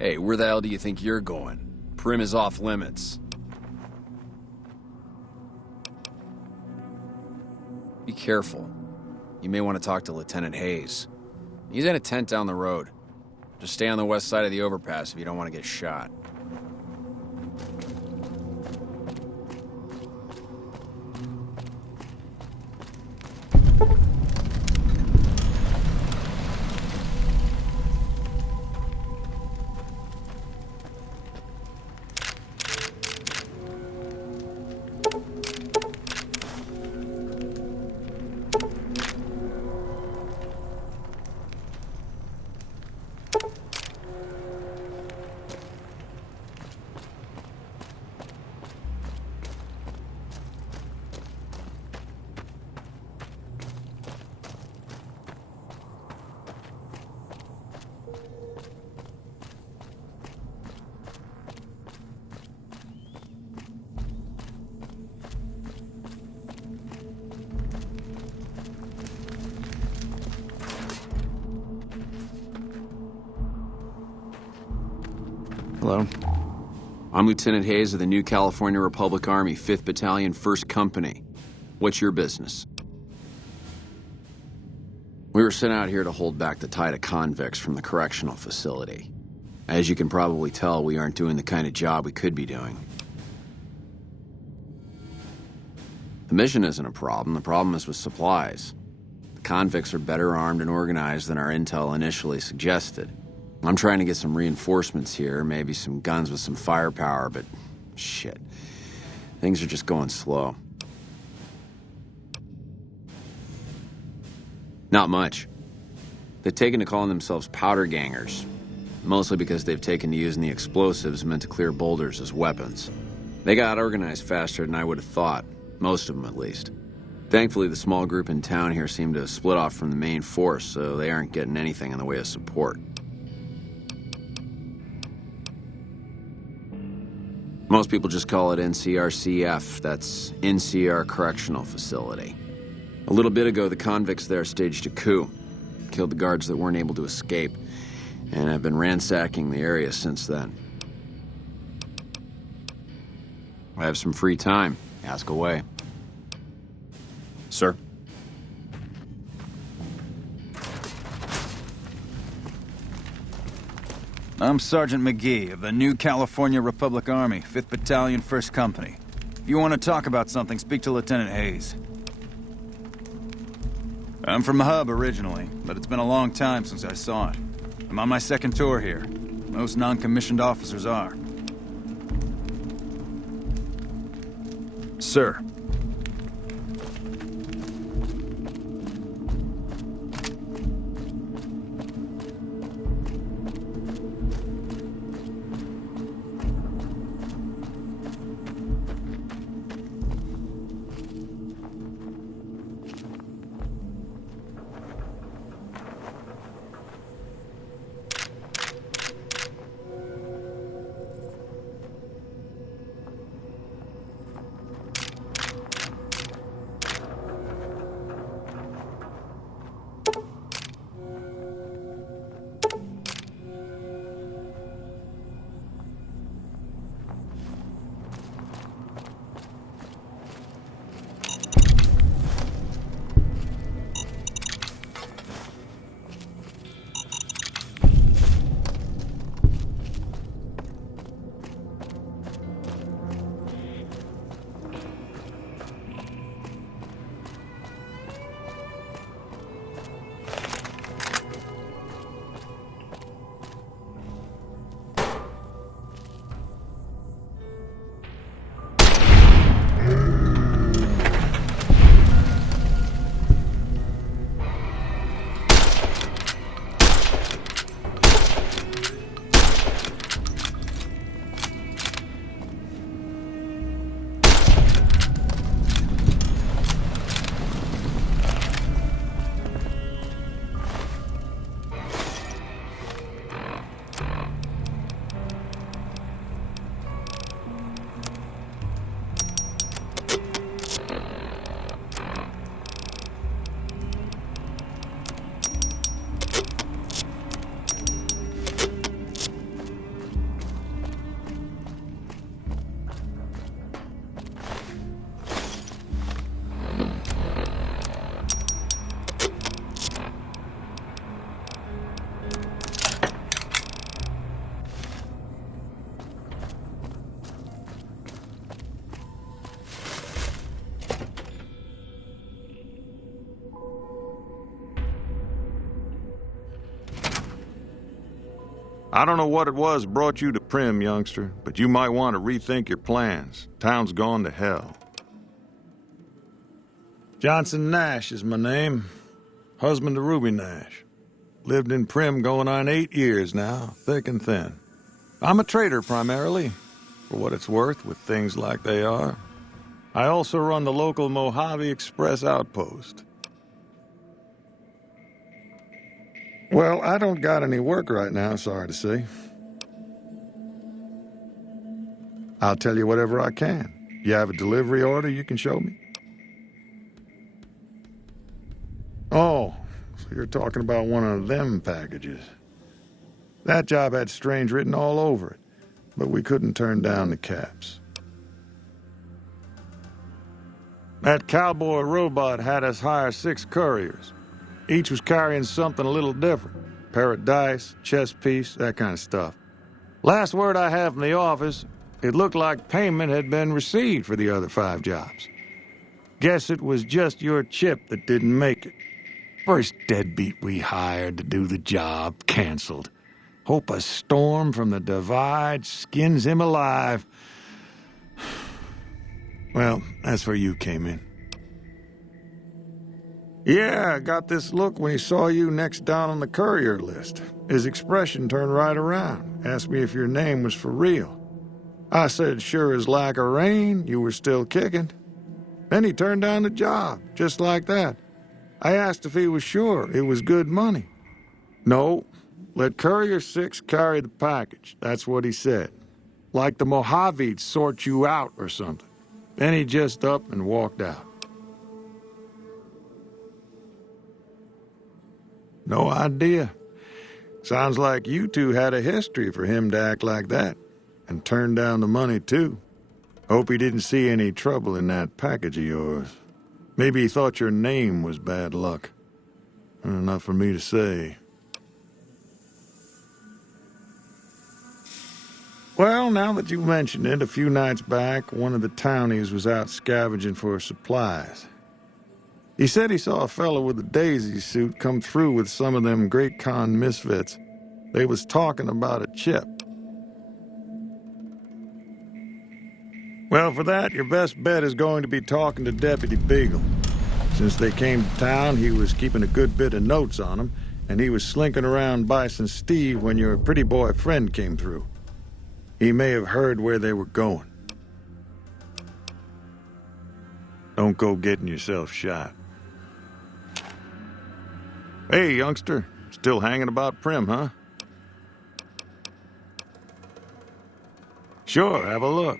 Hey, where the hell do you think you're going? Prim is off limits. Be careful. You may want to talk to Lieutenant Hayes. He's in a tent down the road. Just stay on the west side of the overpass if you don't want to get shot. Hello. I'm Lieutenant Hayes of the New California Republic Army, 5th Battalion, 1st Company. What's your business? We were sent out here to hold back the tide of convicts from the correctional facility. As you can probably tell, we aren't doing the kind of job we could be doing. The mission isn't a problem. The problem is with supplies. The convicts are better armed and organized than our intel initially suggested. I'm trying to get some reinforcements here, maybe some guns with some firepower, but shit. Things are just going slow. Not much. They've taken to calling themselves powder gangers, mostly because they've taken to using the explosives meant to clear boulders as weapons. They got organized faster than I would have thought, most of them at least. Thankfully, the small group in town here seem to have split off from the main force, so they aren't getting anything in the way of support. Most people just call it NCRCF, that's NCR Correctional Facility. A little bit ago, the convicts there staged a coup, killed the guards that weren't able to escape, and I've been ransacking the area since then. I have some free time. Ask away. Sir? I'm Sergeant McGee of the New California Republic Army, 5th Battalion, 1st Company. If you want to talk about something, speak to Lieutenant Hayes. I'm from the Hub originally, but it's been a long time since I saw it. I'm on my second tour here. Most non-commissioned officers are. Sir. I don't know what it was brought you to Prim, youngster, but you might want to rethink your plans. Town's gone to hell. Johnson Nash is my name. Husband to Ruby Nash. Lived in Prim going on 8 years now, thick and thin. I'm a trader primarily, for what it's worth with things like they are. I also run the local Mojave Express outpost. Well, I don't got any work right now, sorry to say. I'll tell you whatever I can. You have a delivery order you can show me? Oh, so you're talking about one of them packages. That job had strange written all over it, but we couldn't turn down the caps. That cowboy robot had us hire 6 couriers. Each was carrying something a little different. Pair of dice, chess piece, that kind of stuff. Last word I have from the office, it looked like payment had been received for the other 5 jobs. Guess it was just your chip that didn't make it. First deadbeat we hired to do the job, canceled. Hope a storm from the divide skins him alive. Well, that's where you came in. Yeah, I got this look when he saw you next down on the courier list. His expression turned right around, asked me if your name was for real. I said sure as lack of rain, you were still kicking. Then he turned down the job, just like that. I asked if he was sure it was good money. No, let Courier 6 carry the package, that's what he said. Like the Mojave'd sort you out or something. Then he just up and walked out. No idea. Sounds like you two had a history for him to act like that. And turn down the money, too. Hope he didn't see any trouble in that package of yours. Maybe he thought your name was bad luck. Not for me to say. Well, now that you mention it, a few nights back, one of the townies was out scavenging for supplies. He said he saw a fellow with a daisy suit come through with some of them Great Con misfits. They was talking about a chip. Well, for that, your best bet is going to be talking to Deputy Beagle. Since they came to town, he was keeping a good bit of notes on him, and he was slinking around Bison Steve when your pretty boy friend came through. He may have heard where they were going. Don't go getting yourself shot. Hey, youngster. Still hanging about Prim, huh? Sure, have a look.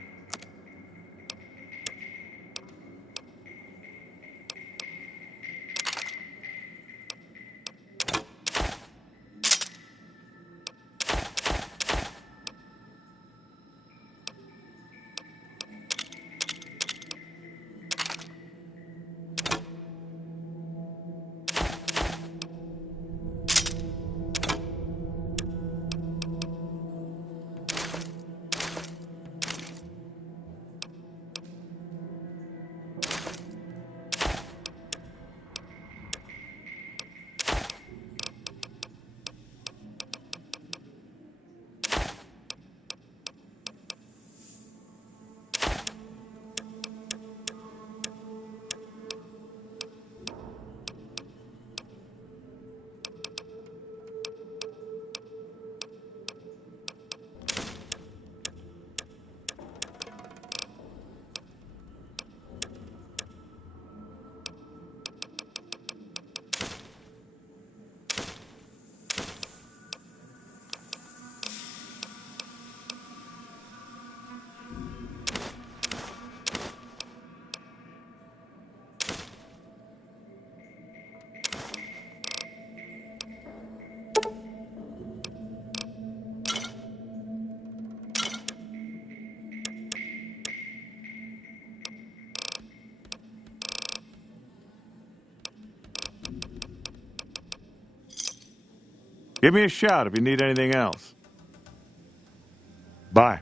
Give me a shout if you need anything else. Bye.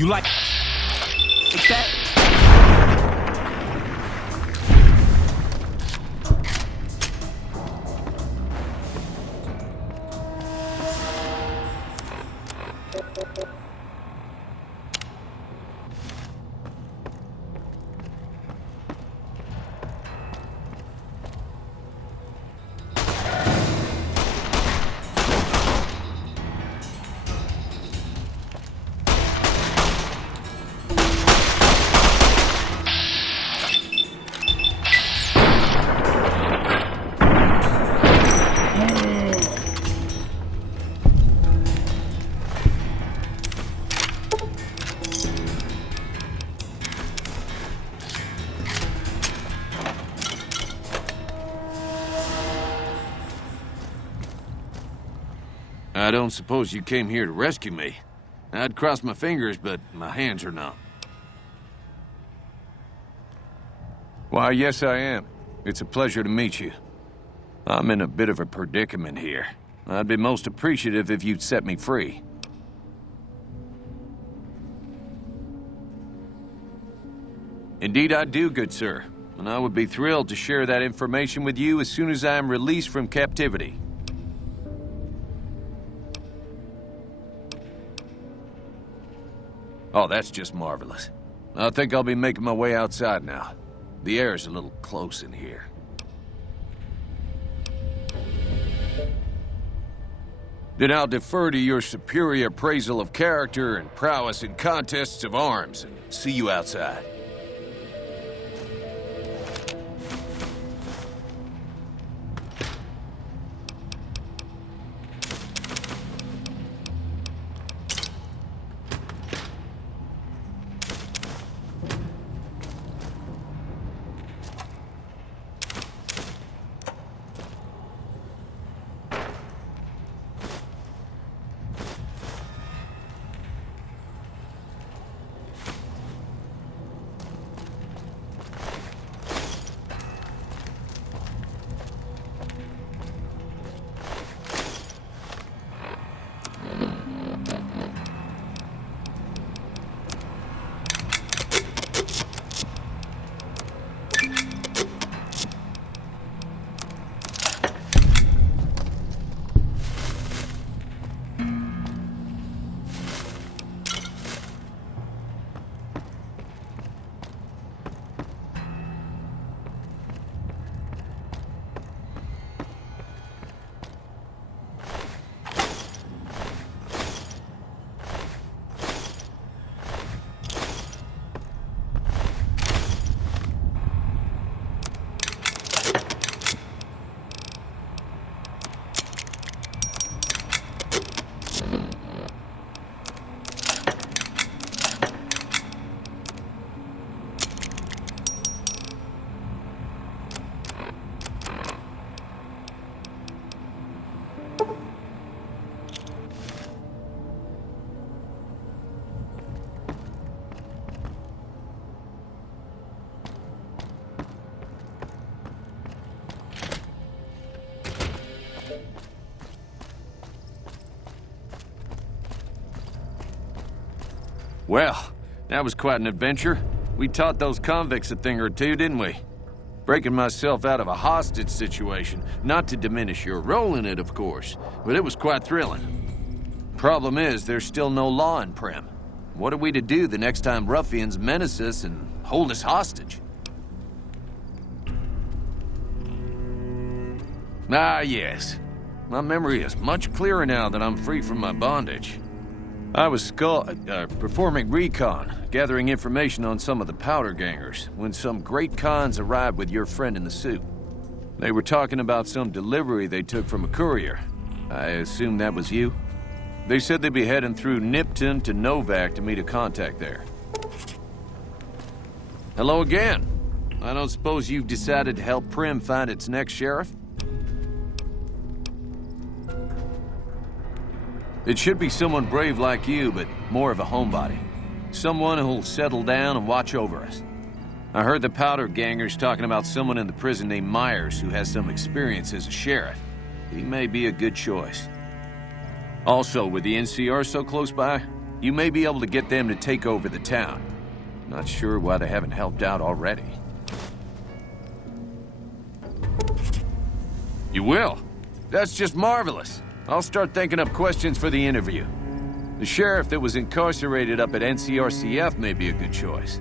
You like that? I don't suppose you came here to rescue me. I'd cross my fingers, but my hands are numb. Why, yes, I am. It's a pleasure to meet you. I'm in a bit of a predicament here. I'd be most appreciative if you'd set me free. Indeed I do, good sir. And I would be thrilled to share that information with you as soon as I am released from captivity. Oh, that's just marvelous. I think I'll be making my way outside now. The air's a little close in here. Then I'll defer to your superior appraisal of character and prowess in contests of arms, and see you outside. Well, that was quite an adventure. We taught those convicts a thing or two, didn't we? Breaking myself out of a hostage situation, not to diminish your role in it, of course, but it was quite thrilling. Problem is, there's still no law in Primm. What are we to do the next time ruffians menace us and hold us hostage? Ah, yes. My memory is much clearer now that I'm free from my bondage. I was performing recon, gathering information on some of the powder gangers, when some great cons arrived with your friend in the suit. They were talking about some delivery they took from a courier. I assume that was you? They said they'd be heading through Nipton to Novak to meet a contact there. Hello again. I don't suppose you've decided to help Primm find its next sheriff? It should be someone brave like you, but more of a homebody. Someone who'll settle down and watch over us. I heard the powder gangers talking about someone in the prison named Myers who has some experience as a sheriff. He may be a good choice. Also, with the NCR so close by, you may be able to get them to take over the town. Not sure why they haven't helped out already. You will? That's just marvelous. I'll start thinking up questions for the interview. The sheriff that was incarcerated up at NCRCF may be a good choice.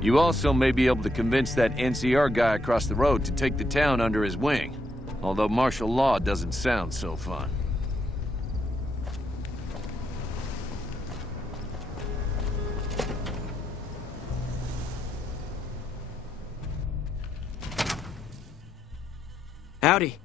You also may be able to convince that NCR guy across the road to take the town under his wing. Although martial law doesn't sound so fun. Howdy.